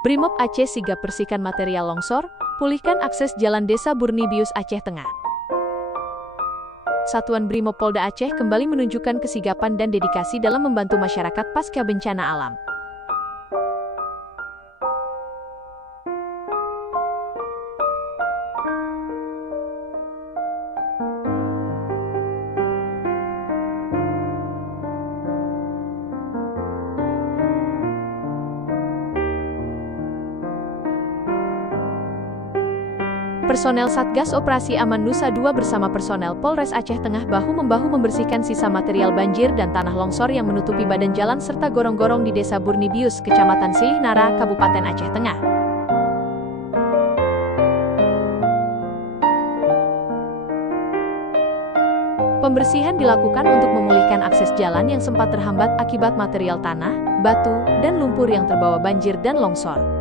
Brimob Aceh sigap bersihkan material longsor, pulihkan akses jalan Desa Burnibius Aceh Tengah. Satuan Brimob Polda Aceh kembali menunjukkan kesigapan dan dedikasi dalam membantu masyarakat pasca bencana alam. Personel Satgas Operasi Aman Nusa II bersama personel Polres Aceh Tengah bahu-membahu membersihkan sisa material banjir dan tanah longsor yang menutupi badan jalan serta gorong-gorong di Desa Burnibius, Kecamatan Silih Nara, Kabupaten Aceh Tengah. Pembersihan dilakukan untuk memulihkan akses jalan yang sempat terhambat akibat material tanah, batu, dan lumpur yang terbawa banjir dan longsor.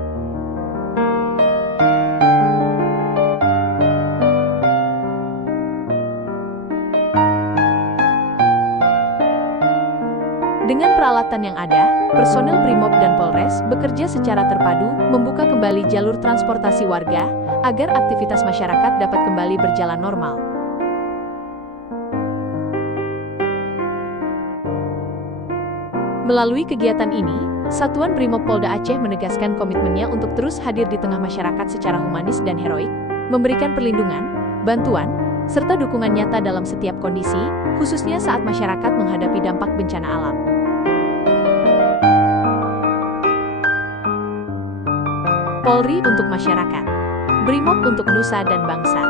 Dengan peralatan yang ada, personel Brimob dan Polres bekerja secara terpadu membuka kembali jalur transportasi warga agar aktivitas masyarakat dapat kembali berjalan normal. Melalui kegiatan ini, Satuan Brimob Polda Aceh menegaskan komitmennya untuk terus hadir di tengah masyarakat secara humanis dan heroik, memberikan perlindungan, bantuan, serta dukungan nyata dalam setiap kondisi, khususnya saat masyarakat menghadapi dampak bencana alam. Polri untuk masyarakat, Brimob untuk nusa dan bangsa.